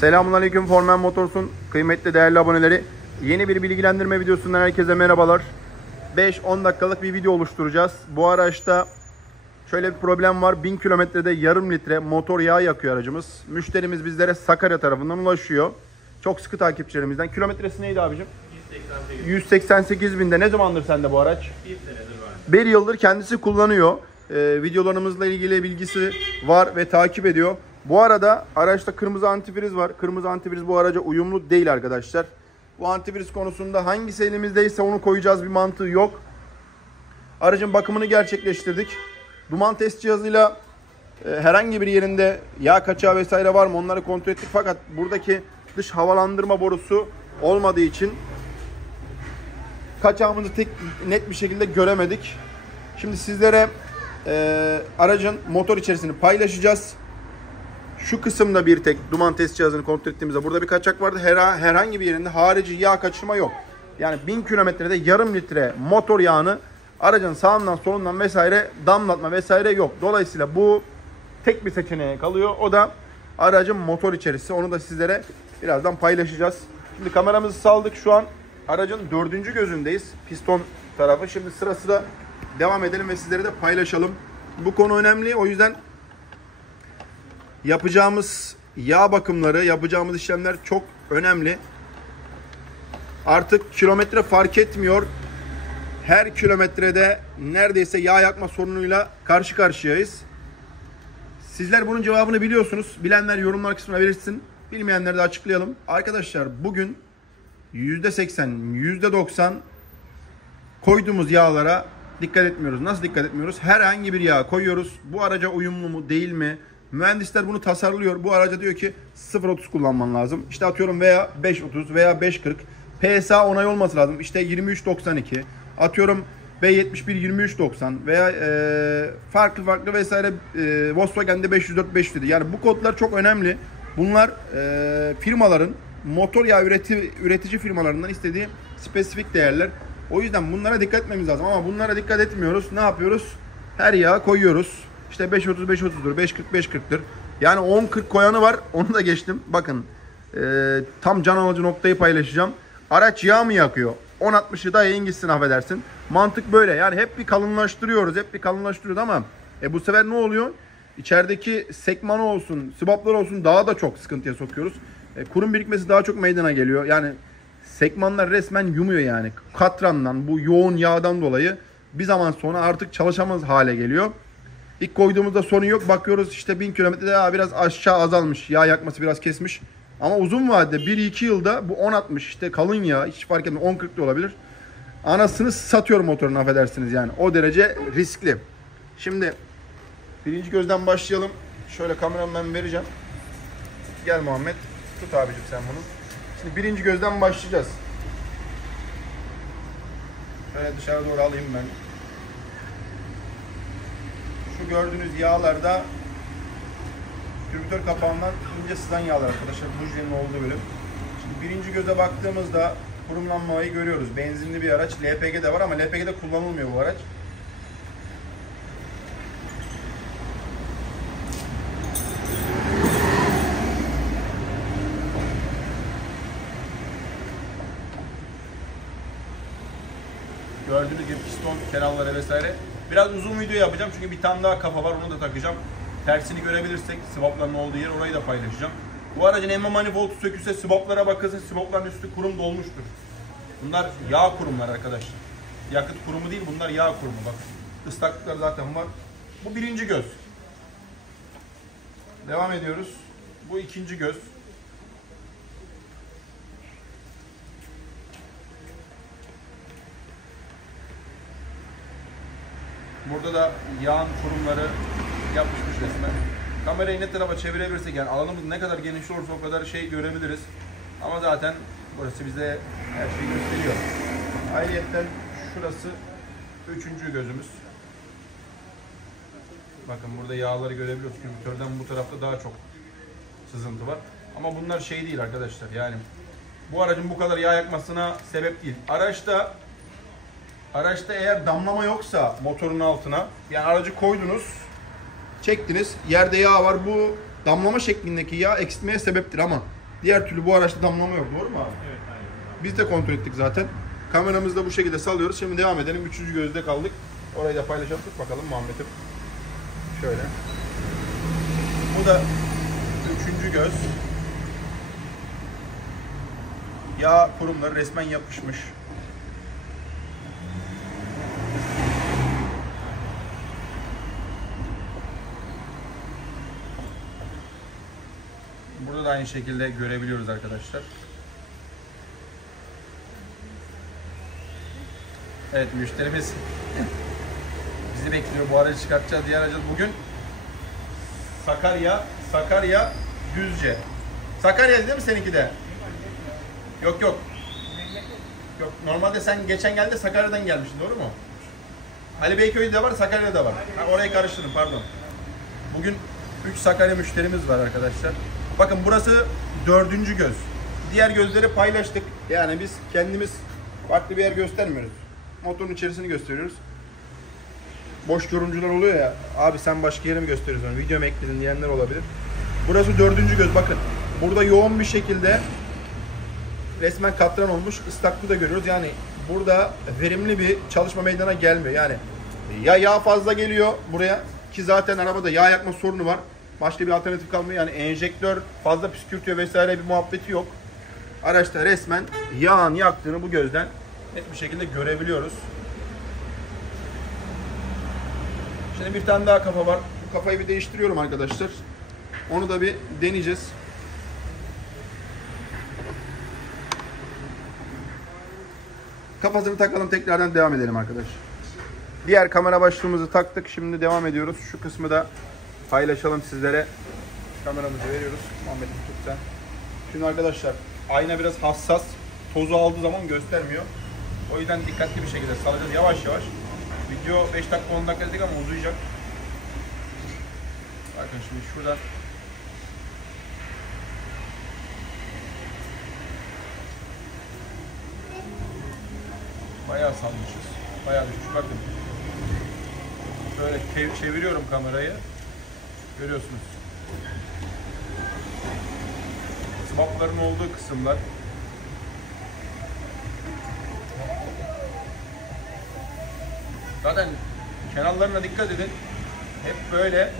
Selamünaleyküm Formen Motors'un kıymetli değerli aboneleri. Yeni bir bilgilendirme videosundan herkese merhabalar. 5-10 dakikalık bir video oluşturacağız. Bu araçta şöyle bir problem var. 1000 kilometrede yarım litre motor yağı yakıyor aracımız. Müşterimiz bizlere Sakarya tarafından ulaşıyor. Çok sıkı takipçilerimizden. Kilometresi neydi abicim? 188 binde. Ne zamandır sende bu araç? Bir senedir var. Bir yıldır kendisi kullanıyor. Videolarımızla ilgili bilgisi var ve takip ediyor. Bu arada araçta kırmızı antifriz var. Kırmızı antifriz bu araca uyumlu değil arkadaşlar. Bu antifriz konusunda hangisi elimizdeyse onu koyacağız, bir mantığı yok. Aracın bakımını gerçekleştirdik. Duman test cihazıyla herhangi bir yerinde yağ kaçağı vesaire var mı onları kontrol ettik. Fakat buradaki dış havalandırma borusu olmadığı için kaçağımızı net bir şekilde göremedik. Şimdi sizlere aracın motor içerisini paylaşacağız. Şu kısımda bir tek duman test cihazını kontrol ettiğimizde burada bir kaçak vardı. Herhangi bir yerinde harici yağ kaçırma yok. Yani 1000 kilometrede yarım litre motor yağını aracın sağından solundan vesaire damlatma vesaire yok. Dolayısıyla bu tek bir seçeneğe kalıyor. O da aracın motor içerisi. Onu da sizlere birazdan paylaşacağız. Şimdi kameramızı saldık. Şu an aracın 4. gözündeyiz. Piston tarafı. Şimdi sıra sıra devam edelim ve sizlere de paylaşalım. Bu konu önemli. O yüzden yapacağımız yağ bakımları, yapacağımız işlemler çok önemli. Artık kilometre fark etmiyor. Her kilometrede neredeyse yağ yakma sorunuyla karşı karşıyayız. Sizler bunun cevabını biliyorsunuz. Bilenler yorumlar kısmına belirtsin. Bilmeyenleri de açıklayalım. Arkadaşlar bugün %80, %90 koyduğumuz yağlara dikkat etmiyoruz. Nasıl dikkat etmiyoruz? Herhangi bir yağ koyuyoruz. Bu araca uyumlu mu değil mi? Mühendisler bunu tasarlıyor. Bu araca diyor ki 0.30 kullanman lazım. İşte atıyorum veya 5.30 veya 5.40. PSA onay olması lazım. İşte 23.92. Atıyorum B71 23.90 veya farklı vesaire Volkswagen'de 504 507. Yani bu kodlar çok önemli. Bunlar firmaların motor yağı üretici firmalarından istediği spesifik değerler. O yüzden bunlara dikkat etmemiz lazım. Ama bunlara dikkat etmiyoruz. Ne yapıyoruz? Her yağı koyuyoruz. İşte 5.30 5.30'dur, 5.40 5.40'tır. Yani 10.40 koyanı var. Onu da geçtim. Bakın tam can alıcı noktayı paylaşacağım. Araç yağ mı yakıyor? 10.60'ı da yayın gitsin affedersin. Mantık böyle. Yani hep bir kalınlaştırıyoruz ama bu sefer ne oluyor? İçerideki sekmanı olsun, sıvaplar olsun daha da çok sıkıntıya sokuyoruz. Kurum birikmesi daha çok meydana geliyor. Yani sekmanlar resmen yumuyor yani. Katrandan, bu yoğun yağdan dolayı bir zaman sonra artık çalışamaz hale geliyor. İlk koyduğumuzda sorun yok. Bakıyoruz işte 1000 kilometrede biraz aşağı azalmış. Yağ yakması biraz kesmiş. Ama uzun vadede 1-2 yılda bu 10.60 işte kalın yağ hiç fark etmez 10.40 da olabilir. Anasını satıyor motorun affedersiniz yani. O derece riskli. Şimdi birinci gözden başlayalım. Şöyle kameramı ben vereceğim. Gel Muhammed. Tut abicim sen bunu. Şimdi birinci gözden başlayacağız. Şöyle dışarı doğru alayım ben. Şu gördüğünüz yağlarda türbütör kapağından ince sızan yağlar arkadaşlar. Bujilerin olduğu bölüm. Şimdi birinci göze baktığımızda kurumlanmayı görüyoruz. Benzinli bir araç. LPG de var ama LPG'de kullanılmıyor bu araç. Gördüğünüz gibi piston kenarları vesaire. Biraz uzun video yapacağım çünkü bir tane daha kafa var, onu da takacağım. Tersini görebilirsek swapların olduğu yer, orayı da paylaşacağım. Bu aracın emme manifoldu sökülse swaplara bakılsa swapların üstü kurum dolmuştur. Bunlar yağ kurumlar arkadaşlar. Yakıt kurumu değil, bunlar yağ kurumu. Bak ıslaklıklar zaten var. Bu birinci göz. Devam ediyoruz. Bu ikinci göz. Burada da yağın kurumları yapışmış resmen. Kamerayı ne tarafa çevirebilirsek yani alanımız ne kadar geniş olursa o kadar şey görebiliriz. Ama zaten burası bize her şeyi gösteriyor. Ayrıyeten şurası üçüncü gözümüz. Bakın burada yağları görebiliyoruz. Kübütörden bu tarafta daha çok sızıntı var. Ama bunlar şey değil arkadaşlar yani. Bu aracın bu kadar yağ yakmasına sebep değil. Araçta eğer damlama yoksa motorun altına, yani aracı koydunuz, çektiniz, yerde yağ var, bu damlama şeklindeki yağ eksiltmeye sebeptir ama Diğer türlü bu araçta damlama yok. Doğru mu abi? Evet, aynen. Biz de kontrol ettik zaten. Kameramızı da bu şekilde salıyoruz. Şimdi devam edelim. 3. gözde kaldık. Orayı da paylaşalım. Tut bakalım Muhammed'im. Şöyle. Bu da 3. göz. Yağ kurumları resmen yapışmış. Burada da aynı şekilde görebiliyoruz arkadaşlar. Evet, müşterimiz bizi bekliyor. Bu aracı çıkartacağız. Diğer aracı bugün Sakarya, Düzce. Sakarya değil mi seninki de? Yok. Yok. Normalde sen geçen geldi Sakarya'dan gelmiştin, doğru mu? Ali Beyköy'de de var, Sakarya'da var. Ha, orayı karıştırdım, pardon. Bugün 3 Sakarya müşterimiz var arkadaşlar. Bakın burası 4. göz. Diğer gözleri paylaştık. Yani biz kendimiz farklı bir yer göstermiyoruz. Motorun içerisini gösteriyoruz. Boş yorumcular oluyor ya. Abi sen başka yere mi gösteriyorsun? Video mu ekledin diyenler olabilir. Burası 4. göz. Bakın. Burada yoğun bir şekilde resmen katran olmuş ıslaklığı da görüyoruz. Yani burada verimli bir çalışma meydana gelmiyor. Yani ya yağ fazla geliyor buraya ki zaten arabada yağ yakma sorunu var. Başka bir alternatif kalmıyor. Yani enjektör fazla püskürtüyor vesaire bir muhabbeti yok. Araçta resmen yağın yaktığını bu gözden net bir şekilde görebiliyoruz. Şimdi bir tane daha kafa var. Bu kafayı bir değiştiriyorum arkadaşlar. Onu da bir deneyeceğiz. Kafasını takalım, tekrardan devam edelim arkadaşlar. Diğer kamera başlığımızı taktık. Şimdi devam ediyoruz. Şu kısmı da paylaşalım sizlere. Kameramızı veriyoruz. Muhammed'im tut sen. Şimdi arkadaşlar ayna biraz hassas. Tozu aldığı zaman göstermiyor. O yüzden dikkatli bir şekilde salacağız yavaş yavaş. Video 5 dakika 10 dakika dedik ama uzayacak. Bakın şimdi şuradan bayağı salmışız. Bayağı düşmüş. Bakın. Şöyle çeviriyorum kamerayı. Görüyorsunuz. Swapların olduğu kısımlar. Zaten kenarlarına dikkat edin. Hep böyle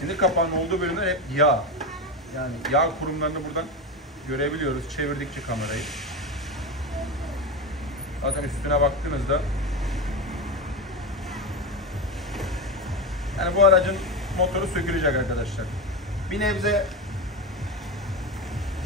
sinir kapağının olduğu bölümler hep yağ. Yani yağ kurumlarını buradan görebiliyoruz çevirdikçe kamerayı. Zaten üstüne baktığınızda yani bu aracın motoru sökülecek arkadaşlar. Bir nebze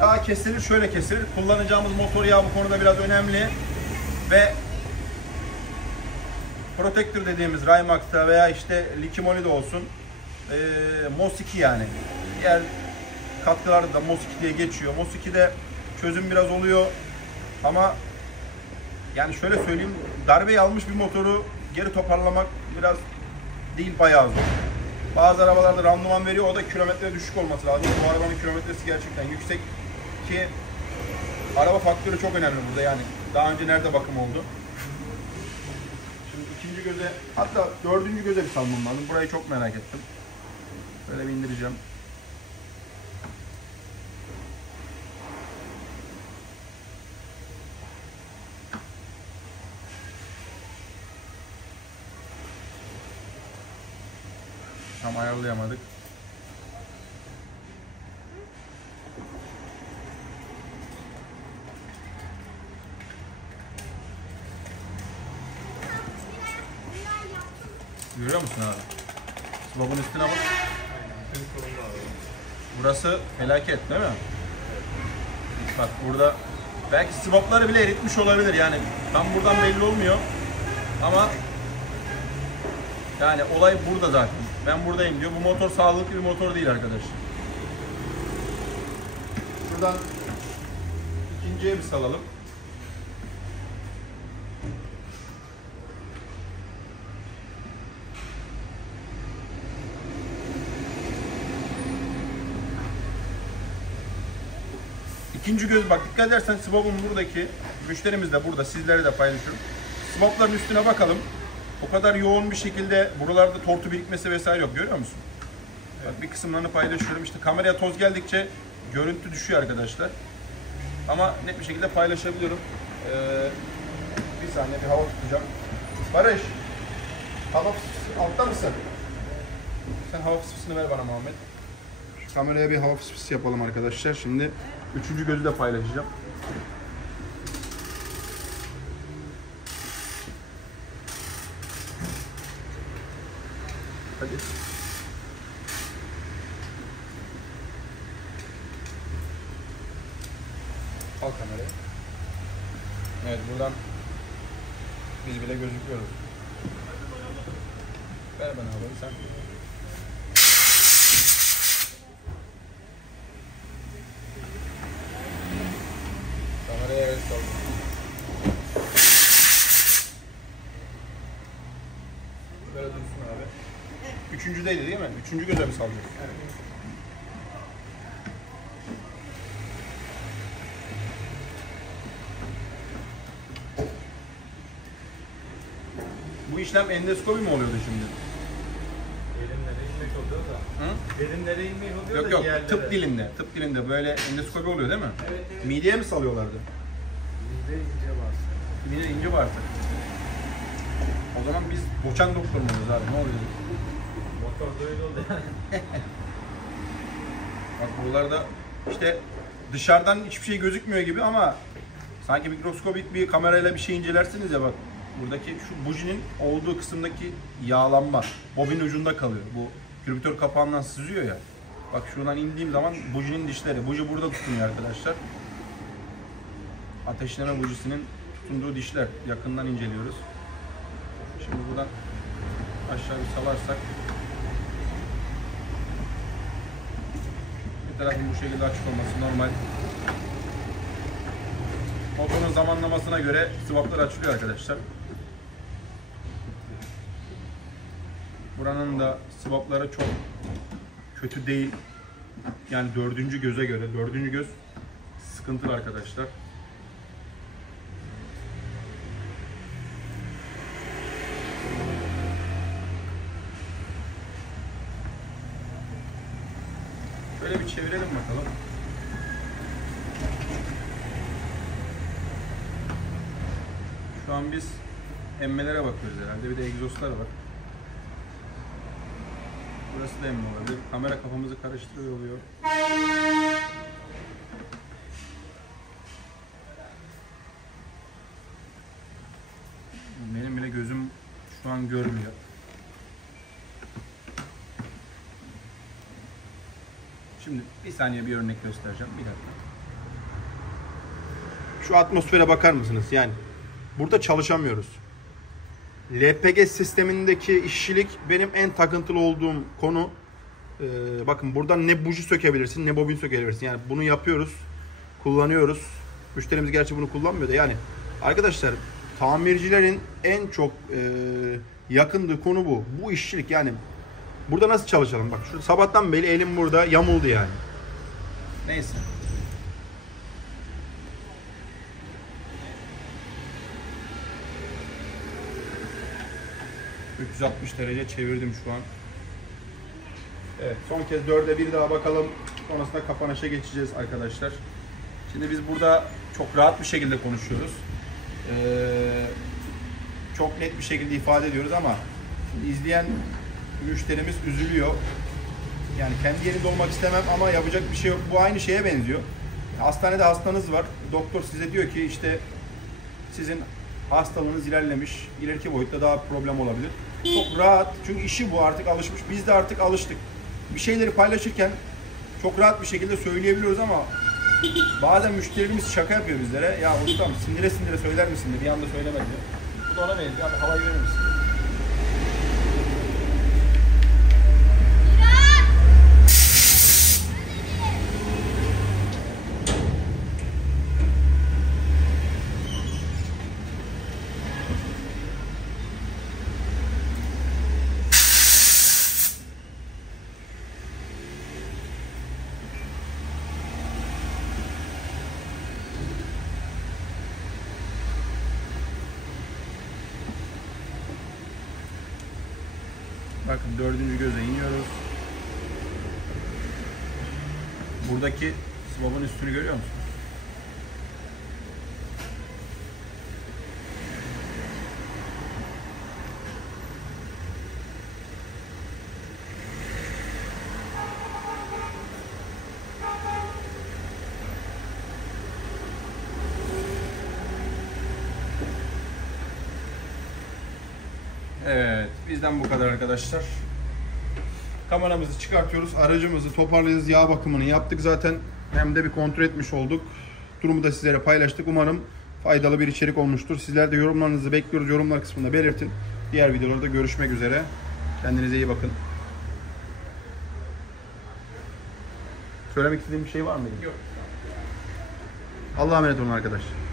yağ kesilir, şöyle kesilir. Kullanacağımız motor yağı bu konuda biraz önemli ve Protector dediğimiz Rimax'ta veya işte Likimoli'de olsun MOS 2 yani. Diğer katkılarda da MOS 2 diye geçiyor. MOS 2'de çözüm biraz oluyor ama yani şöyle söyleyeyim, darbeyi almış bir motoru geri toparlamak biraz değil, bayağı zor. Bazı arabalarda randıman veriyor, o da kilometre düşük olması lazım. Bu arabanın kilometresi gerçekten yüksek ki araba faktörü çok önemli burada yani. Daha önce nerede bakım oldu? Şimdi ikinci göze, hatta 4. göze bir salmam lazım. Burayı çok merak ettim. Böyle bir indireceğim. Tam ayarlayamadık. Görüyor musun abi? Swap'ın üstüne bak. Burası felaket değil mi? Bak burada belki swap'ları bile eritmiş olabilir yani. Tam buradan belli olmuyor. Ama yani olay burada zaten. Ben buradayım diyor. Bu motor sağlıklı bir motor değil arkadaşlar. Şuradan ikinciye bir salalım. İkinci göz, bak dikkat edersen swap'ın buradaki, müşterimiz de burada, sizlere de paylaşıyorum. Swap'ların üstüne bakalım. O kadar yoğun bir şekilde buralarda tortu birikmesi vesaire yok, görüyor musun? Evet. Bak bir kısımlarını paylaşıyorum. İşte kameraya toz geldikçe görüntü düşüyor arkadaşlar. Ama net bir şekilde paylaşabiliyorum. Bir saniye bir hava tutacağım. Barış, hava fısfısı altta mısın? Sen hava fısfısını ver bana Muhammed. Şu kameraya bir hava fısfısı yapalım arkadaşlar. Şimdi 3. gözü de paylaşacağım. Hadi. Al kamerayı. Evet, buradan biz bile gözüküyoruz. Ver bana havayı sen. Kameraya evet saldım. Böyle dursun abi. Üçüncüdeydi değil mi? 3. göze mi salacağız? Evet. Bu işlem endoskopi mi oluyordu şimdi? Derinlere inmek oluyor da. Hı? Derinlere inmek oluyor Yok da yok, yerlere. tıp dilinde böyle endoskopi oluyor değil mi? Evet, evet. Mideye mi salıyorlardı? Bizde ince bağırsak. Mide ince bağırsak. O zaman biz boçan doktor muyuz abi? Ne oluyor? Motor da öyle oldu yani. Bak buralarda işte dışarıdan hiçbir şey gözükmüyor gibi ama sanki mikroskobik bir kamerayla bir şey incelersiniz ya bak. Buradaki şu bujinin olduğu kısımdaki yağlanma bobin ucunda kalıyor. Bu kürbütör kapağından sızıyor ya. Bak şuradan indiğim zaman bujinin dişleri. Buji burada tutunuyor arkadaşlar. Ateşleme bujisinin tutunduğu dişler. Yakından inceliyoruz. Şimdi buradan aşağı bir salarsak bir tarafın bu şekilde açık olması normal. Motorun zamanlamasına göre swaplar açılıyor arkadaşlar. Buranın da swapları çok kötü değil. Yani 4. göze göre 4. göz sıkıntılı arkadaşlar. Böyle bir çevirelim bakalım. Şu an biz emmelere bakıyoruz herhalde. Bir de egzozlar var. Burası da emme olabilir. Kamera kafamızı karıştırıyor oluyor. Benim bile gözüm şu an görmüyor. Şimdi bir saniye bir örnek göstereceğim. Bir dakika. Şu atmosfere bakar mısınız? Yani burada çalışamıyoruz. LPG sistemindeki işçilik benim en takıntılı olduğum konu. Bakın buradan ne buji sökebilirsin ne bobin sökebilirsin. Yani bunu yapıyoruz, kullanıyoruz. Müşterimiz gerçi bunu kullanmıyor da yani. Arkadaşlar tamircilerin en çok yakındığı konu bu. Bu işçilik yani. Burada nasıl çalışalım? Bak şu sabahtan beri elim burada yamuldu yani. Neyse. ...360 derece çevirdim şu an. Evet, son kez 4'e bir daha bakalım. Sonrasında kapanışa geçeceğiz arkadaşlar. Şimdi biz burada çok rahat bir şekilde konuşuyoruz. Çok net bir şekilde ifade ediyoruz ama izleyen müşterimiz üzülüyor. Yani kendi yerinde olmak istemem ama yapacak bir şey yok. Bu aynı şeye benziyor. Hastanede hastanız var. Doktor size diyor ki işte sizin hastalığınız ilerlemiş. İleriki boyutta daha problem olabilir. Çok rahat. Çünkü işi bu, artık alışmış. Biz de artık alıştık. Bir şeyleri paylaşırken çok rahat bir şekilde söyleyebiliyoruz ama bazen müşterilerimiz şaka yapıyor bizlere. Ya ustam sindire sindire söyler misin diye, bir anda söylemedi. Bu da ona benziyor. Abi havayı verir misin? Bakın 4. göze iniyoruz. Buradaki Swab'ın üstünü görüyor musun? Evet, bizden bu kadar arkadaşlar. Kameramızı çıkartıyoruz, aracımızı toparlayacağız, yağ bakımını yaptık zaten. Hem de bir kontrol etmiş olduk. Durumu da sizlere paylaştık. Umarım faydalı bir içerik olmuştur. Sizler de yorumlarınızı bekliyoruz. Yorumlar kısmında belirtin. Diğer videolarda görüşmek üzere. Kendinize iyi bakın. Söylemek istediğim bir şey var mı? Yok. Allah'a emanet olun arkadaşlar.